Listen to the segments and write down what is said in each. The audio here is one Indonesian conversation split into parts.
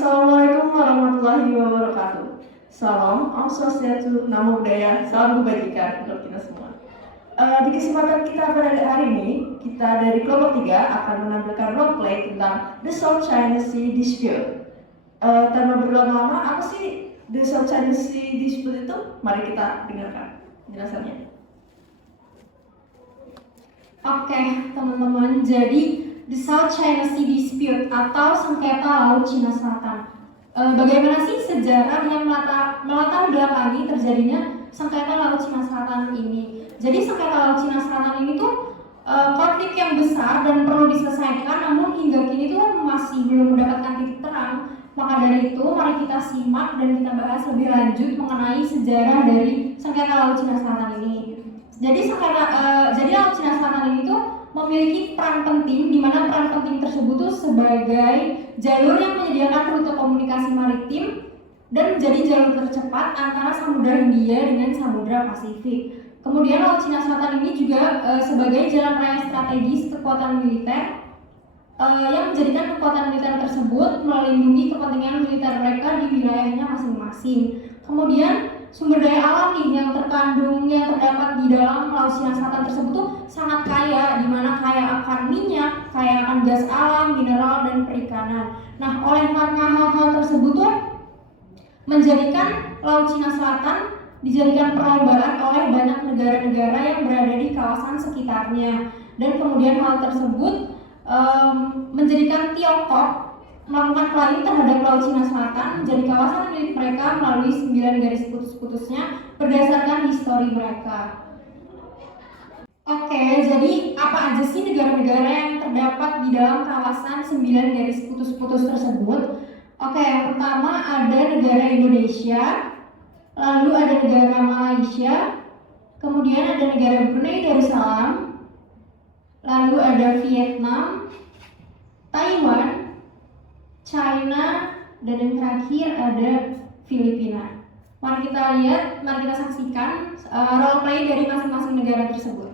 Assalamualaikum warahmatullahi wabarakatuh. Salam, Om Swastiastu, Namo Buddhaya, salam kebajikan untuk kita semua. Di kesempatan kita pada hari ini, kita dari kelompok 3 akan menampilkan roleplay tentang The South China Sea Dispute. Tanpa berlama-lama, apa sih The South China Sea Dispute itu? Mari kita dengarkan penjelasannya. Oke, teman-teman, jadi The South China Sea Dispute atau sengketa Laut Cina Selatan. Bagaimana sih sejarah yang melatar belakangi terjadinya sengketa Laut Cina Selatan ini? Jadi sengketa Laut Cina Selatan ini tuh konflik yang besar dan perlu diselesaikan, namun hingga kini tuh masih belum mendapatkan titik terang. Maka dari itu, mari kita simak dan kita bahas lebih lanjut mengenai sejarah dari sengketa Laut Cina Selatan ini. Jadi Laut Cina Selatan ini tuh memiliki peran penting, di mana peran penting tersebut tuh sebagai jalur yang menyediakan rute komunikasi maritim dan menjadi jalur tercepat antara Samudra Hindia dengan Samudra Pasifik. Kemudian Laut Cina Selatan ini juga sebagai jalan raya strategis kekuatan militer yang menjadikan kekuatan militer tersebut melindungi kepentingan militer mereka di wilayahnya masing-masing. Kemudian sumber daya alam nih yang terdapat di dalam Laut Cina Selatan tersebut tuh sangat kaya, di mana kaya akan minyak, kaya akan gas alam, mineral dan perikanan. Nah, oleh karena hal-hal tersebut tuh menjadikan Laut Cina Selatan dijadikan perlombaan oleh banyak negara-negara yang berada di kawasan sekitarnya. Dan kemudian hal tersebut menjadikan Tiongkok melakukan klaim terhadap Laut Cina Selatan menjadi kawasan milik mereka melalui 9 garis putus-putusnya berdasarkan histori mereka. Oke, jadi apa aja sih negara-negara yang terdapat di dalam kawasan 9 garis putus-putus tersebut? Oke, yang pertama ada negara Indonesia, lalu ada negara Malaysia, kemudian ada negara Brunei Darussalam, lalu ada Vietnam, Taiwan, China, dan yang terakhir ada Filipina. Mari kita lihat, mari kita saksikan roleplay dari masing-masing negara tersebut.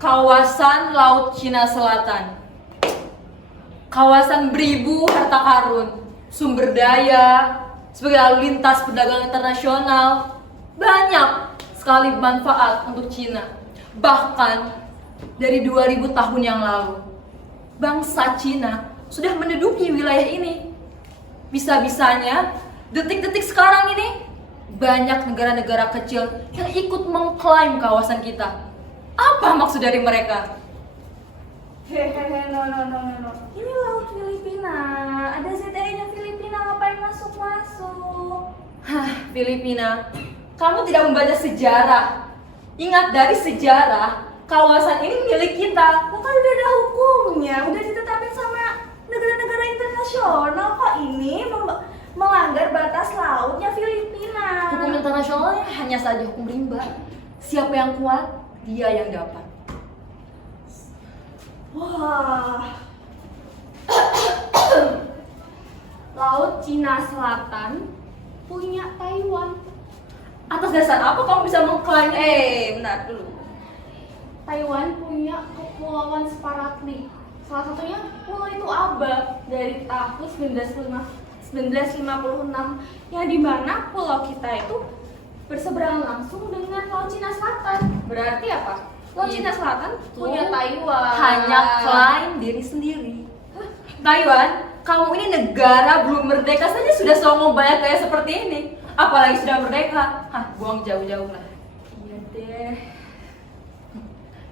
Kawasan Laut Cina Selatan, kawasan beribu harta karun, sumber daya, sebagai lalu lintas perdagangan internasional, banyak sekali manfaat untuk Cina. Bahkan dari 2000 tahun yang lalu, bangsa Cina sudah menduduki wilayah ini. Bisa-bisanya, detik-detik sekarang ini, banyak negara-negara kecil yang ikut mengklaim kawasan kita. Apa maksud dari mereka? Hehehe, no. Ini laut Filipina. Ada CTE-nya Filipina, ngapain masuk-masuk? Hah, Filipina, kamu tidak membaca sejarah. Ingat, dari sejarah, kawasan ini milik kita. Bukan udah ada hukumnya, udah ditetapin sama negara-negara internasional. Kok ini melanggar batas lautnya Filipina? Hukum internasionalnya hanya saja hukum rimba. Siapa yang kuat, dia yang dapat. Wah. Laut Cina Selatan punya Taiwan. Atas dasar apa kamu bisa mengklaim? Bentar dulu. Taiwan punya kepulauan Spratly. Salah satunya pulau itu Aba dari tahun 1956, yang dimana pulau kita itu berseberangan langsung dengan Laut Cina Selatan. Berarti apa? Laut Cina Selatan punya Taiwan. Hanya klaim diri sendiri. Taiwan, kamu ini negara belum merdeka saja sudah songong banyak kayak seperti ini. Apalagi sudah merdeka. Buang jauh-jauh lah. Iya deh.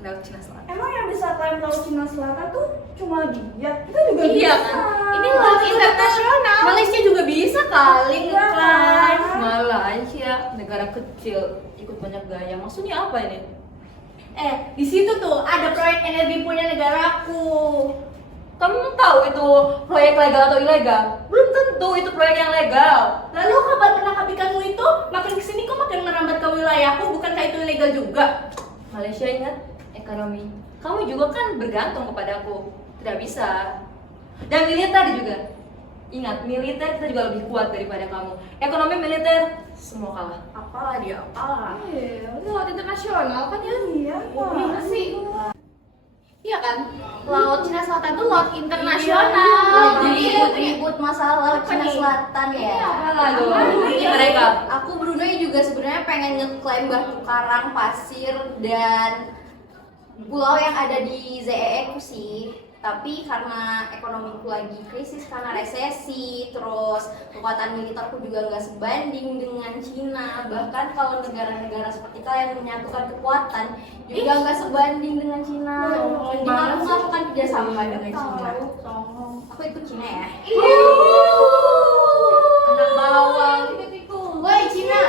Laut Cina Selatan. Emang yang bisa klaim Laut Cina Selatan tuh cuma dia? Kita juga Iya bisa. kan? Ini laut internasional. Malaysia juga bisa kali Iya ngeklaim. kan? Malaysia, negara kecil, ikut banyak gaya. Maksudnya apa ini? Di situ tuh ada proyek energi punya negaraku. Kamu tahu itu proyek legal atau ilegal? Belum tentu itu proyek yang legal. Lalu kabar penangkapikanmu itu makin kesini kok makin merambat ke wilayahku, bukankah itu ilegal juga? Malaysia, ingat ekonomi. Kamu juga kan bergantung kepadaku. Tidak bisa. Dan militer juga. Ingat, militer kita juga lebih kuat daripada kamu. Ekonomi, militer, semua kalah. Apalah dia, apalah. Ini laut internasional kan ya? Iya, Gimana sih? Iya kan? Selatan. Laut Cina Selatan itu laut internasional. Jadi ribut masalah Laut Cina Selatan ya. Aduh, ini mereka. Aku Brunei juga sebenarnya pengen ngeklaim batu karang, pasir, dan pulau yang ada di ZEE ku sih. Tapi karena ekonomiku lagi krisis karena resesi, terus kekuatan militerku juga nggak sebanding dengan Cina. Bahkan kalau negara-negara seperti kalian menyatukan kekuatan juga nggak sebanding dengan Cina. Jadi aku melakukan kerjasama dengan Cina. Aku ikut Cina ya. Anak bawang. Woi Cina,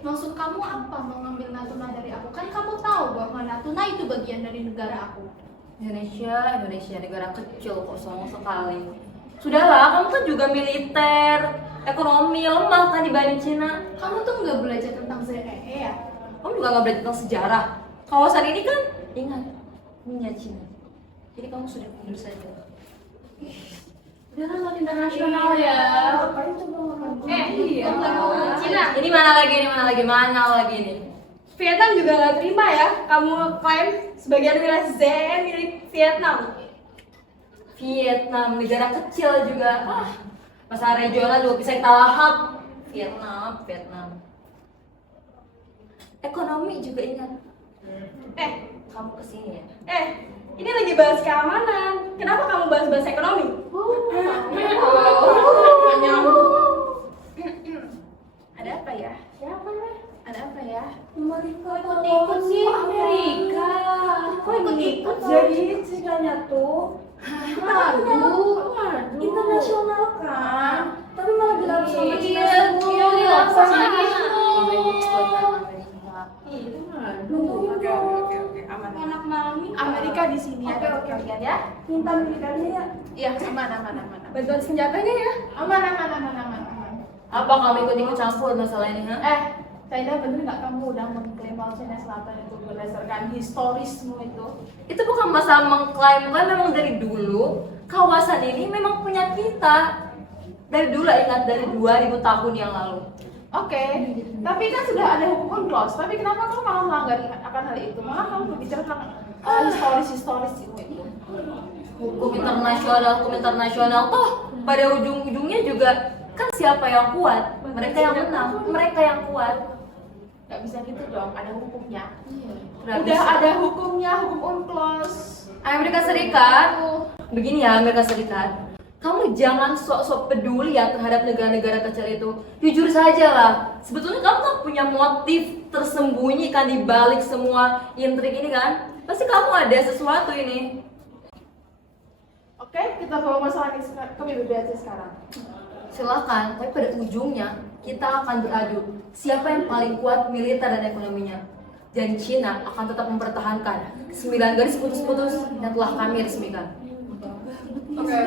maksud kamu apa mengambil Natuna dari aku? Kan kamu tahu bahwa Natuna itu bagian dari negara aku. Indonesia negara kecil kok, sombong sekali. Sudahlah, kamu kan juga militer, ekonomi lemah kan dibanding Cina. Kamu tuh nggak belajar tentang ZEE ya? Kamu juga nggak belajar tentang sejarah. Kawasan ini kan, ingat, punya Cina. Jadi kamu sudah mundur saja. Udah kan laut internasional ya. Iya. Cina, Ini mana lagi nih? Vietnam juga nggak terima ya kamu klaim sebagian wilayah ZEE milik Vietnam. Vietnam, negara kecil juga. Masalah regional juga bisa kita lahap. Vietnam. Ekonomi juga ingat. Kamu kesini ya? Ini lagi bahas keamanan. Kenapa kamu bahas ekonomi? Ada apa ya? Ada apa ya? ikut sih Amerika. Kok ikut-ikut jadi ceritanya tuh? Aduh, Internasional kan? Tapi malah dilapis sama Cina Iya, semua. dilapis sama Oke, aman. anak mami. Amerika di sini ada kalian ya. Minta militernya ya. Iya, aman. Bantuan senjatanya ya. Aman. Apa kamu ikut campur masalah ini, ha? China bener nggak kamu udah mengklaim Laut Cina Selatan itu berdasarkan historismu itu? Itu bukan masalah mengklaim, kan memang dari dulu kawasan ini memang punya kita. Dari dulu, ingat, dari 2000 tahun yang lalu. Oke, tapi kan sudah ada hukum UNCLOS, tapi kenapa kamu malah melanggar akan hal itu? Malah kamu berbicara tentang historis itu. Hukum internasional toh pada ujung-ujungnya juga kan siapa yang kuat? Mereka yang menang, mereka yang kuat. Nggak bisa gitu dong, ada hukumnya. Nggak Udah bisa. ada hukumnya, hukum UNCLOS. Amerika Serikat, begini ya Amerika Serikat, kamu jangan sok-sok peduli ya terhadap negara-negara kecil itu. Jujur saja lah, sebetulnya kamu kan punya motif tersembunyi kan di balik semua intrik ini kan? Pasti kamu ada sesuatu ini. Oke, kita bawa masalah ini ke PBB sekarang. Silakan, tapi pada ujungnya kita akan beradu siapa yang paling kuat militer dan ekonominya. Dan Cina akan tetap mempertahankan 9 garis putus-putus yang telah kami resmikan. Oke.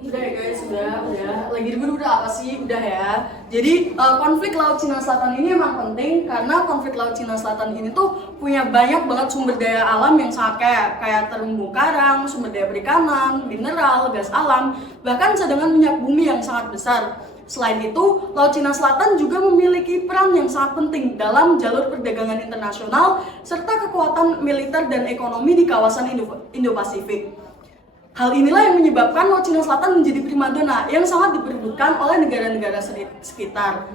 Udah ya guys, udah. Lagi ribut udah apa sih? Udah ya. Jadi konflik Laut Cina Selatan ini emang penting karena konflik Laut Cina Selatan ini tuh punya banyak banget sumber daya alam yang sangat kaya, kayak terumbu karang, sumber daya perikanan, mineral, gas alam, bahkan cadangan minyak bumi yang sangat besar. Selain itu, Laut Cina Selatan juga memiliki peran yang sangat penting dalam jalur perdagangan internasional serta kekuatan militer dan ekonomi di kawasan Indo-Pasifik. Hal inilah yang menyebabkan Laut Cina Selatan menjadi primadona yang sangat diperebutkan oleh negara-negara sekitar.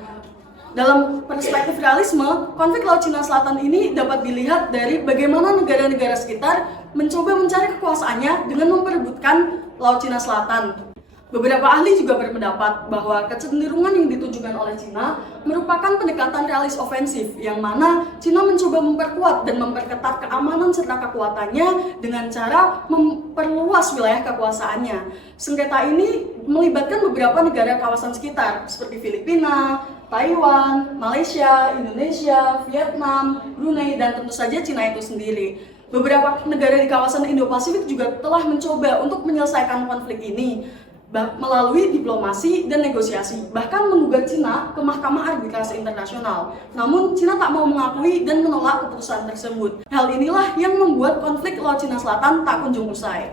Dalam perspektif realisme, konflik Laut Cina Selatan ini dapat dilihat dari bagaimana negara-negara sekitar mencoba mencari kekuasaannya dengan memperebutkan Laut Cina Selatan. Beberapa ahli juga berpendapat bahwa kecenderungan yang ditujukan oleh Cina merupakan pendekatan realis ofensif yang mana Cina mencoba memperkuat dan memperketat keamanan serta kekuatannya dengan cara memperluas wilayah kekuasaannya. Sengketa ini melibatkan beberapa negara kawasan sekitar seperti Filipina, Taiwan, Malaysia, Indonesia, Vietnam, Brunei, dan tentu saja Cina itu sendiri. Beberapa negara di kawasan Indo-Pasifik juga telah mencoba untuk menyelesaikan konflik ini melalui diplomasi dan negosiasi, bahkan menggugat Cina ke Mahkamah Arbitrase Internasional. Namun, Cina tak mau mengakui dan menolak keputusan tersebut. Hal inilah yang membuat konflik Laut Cina Selatan tak kunjung usai.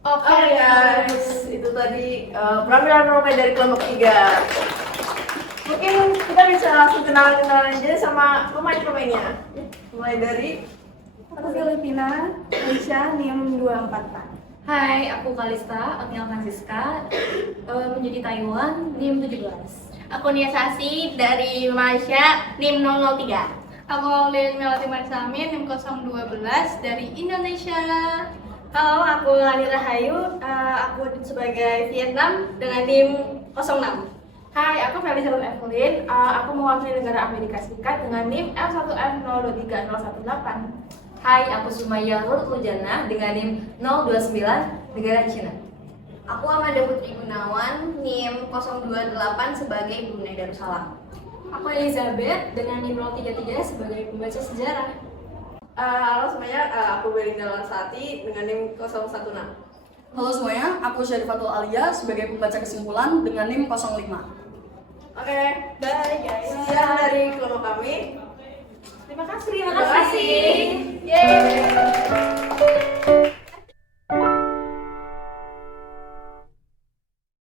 Oke guys, itu tadi penampilan role dari kelompok 3. Mungkin kita bisa langsung kenalan aja sama pemain-pemainnya. Mulai dari Aku Filipina, Aisyah, NIM 244. Hai, aku Kalista, Agnia Francisca, menjadi Taiwan, NIM 17. Aku Nia Sasi dari Malaysia, NIM 003. Aku Aulil Melati Marsamin, NIM 012 dari Indonesia. Halo, aku Lani Rahayu, aku sebagai Vietnam dengan NIM 06. Hai, aku Felicia Evelyn, aku mewakili negara Amerika Serikat dengan NIM L1F023018. Hai, aku Sumaya Nur Lujana dengan NIM 029 negara Cina. Aku Amanda Putri Gunawan, NIM 028 sebagai Brunei Darussalam. Aku Elizabeth dengan NIM 033 sebagai pembaca sejarah. Halo semuanya, aku Belinda Lansati dengan NIM 016. Halo semuanya, aku Syarifatul Alia sebagai pembaca kesimpulan dengan NIM 05. Oke, bye guys. Sekian dari kelompok kami. Terima kasih. Terima kasih. Yeay.